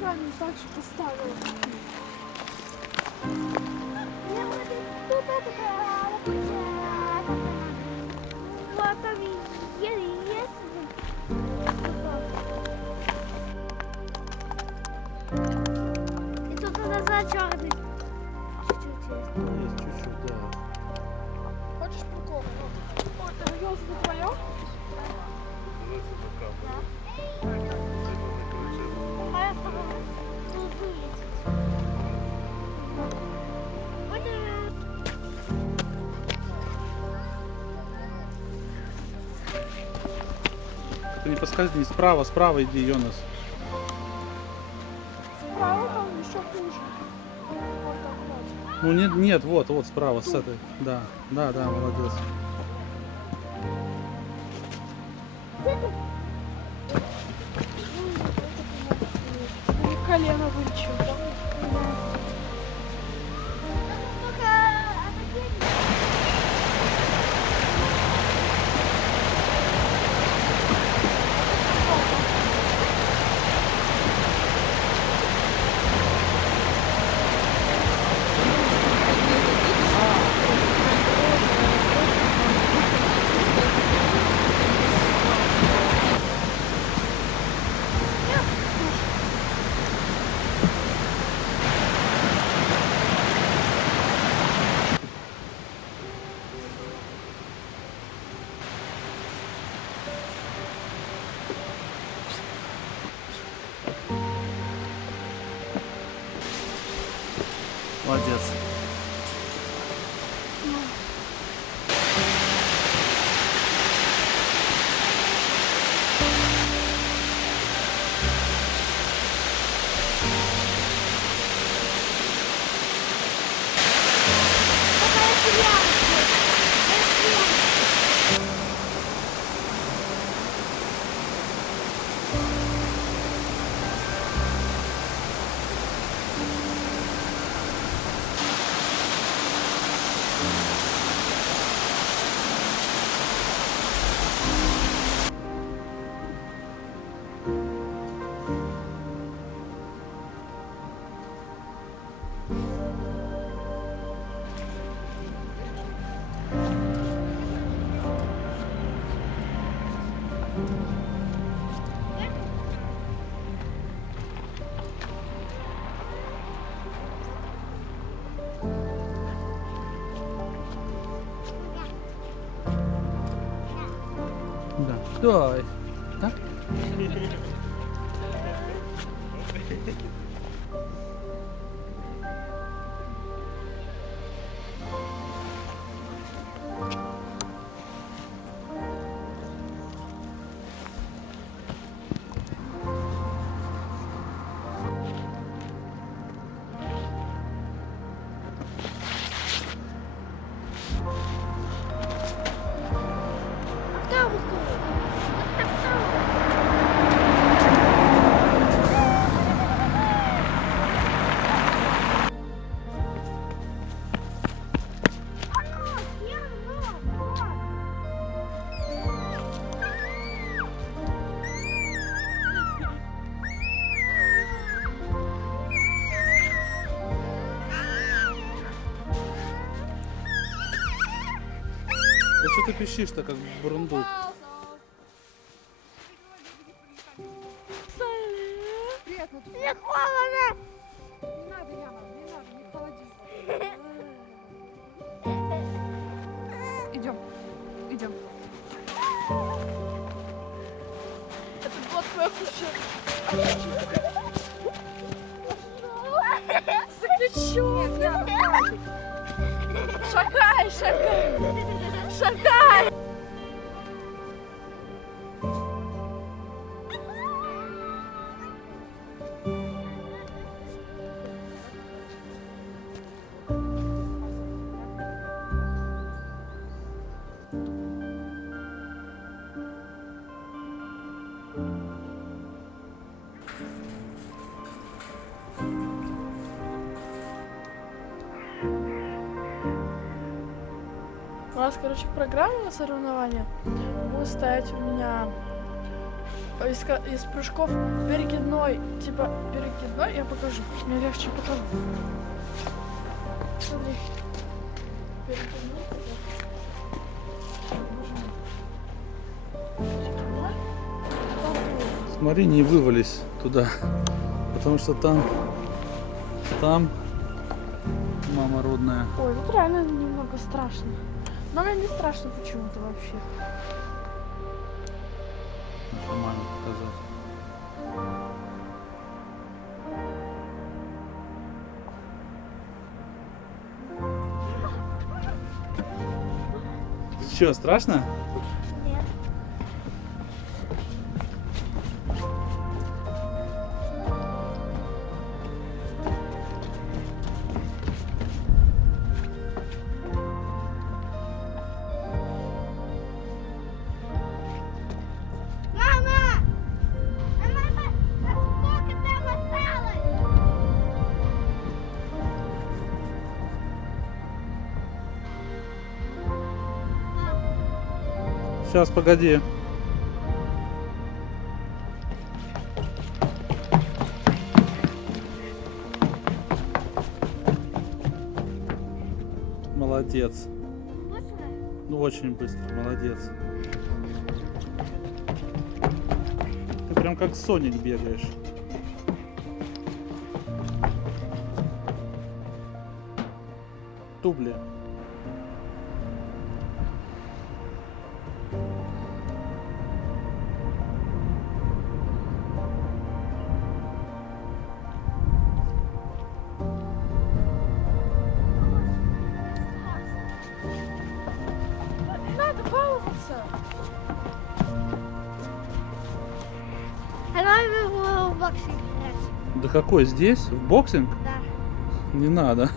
Камінь так же поставили. Вот там есть. И тут надо черный. Чуть-чуть есть. Есть чуть-чуть, да. Хочешь прикол? Ой, это звезды твоё? А я с тобой буду вылезть. Ты не подскользни, справа иди, Йонас. Справа там еще хуже. Вот так вот. Ну нет, вот справа, с этой. Да, молодец. Колено вылечил. Молодец. Да. Давай. Так? Да что ты пищишь-то, как бурундук? Мне холодно. Не надо, Яна, не холоди. Идем. Это вот твоя кушетка. Заключу. Нет, Яна, хватит. Шагай. нас, короче, программа на соревнования будет стоять у меня из прыжков перекидной, типа перекидной, я покажу, мне легче покажу. Смотри. Перекидной. Перекидной. Смотри, не вывались туда, потому что там мама родная. Ой, тут реально немного страшно. Но мне не страшно почему-то вообще. Нужно маме показать. Че, страшно? Нет. Мама! Сколько там осталось? Сейчас, погоди. Молодец. Быстро? Ну, очень быстро, молодец. Ты прям как Соник бегаешь. Тубли. Не надо баловаться. А давай в боксинг играть. Да какой здесь? В боксинг? Да. Не надо.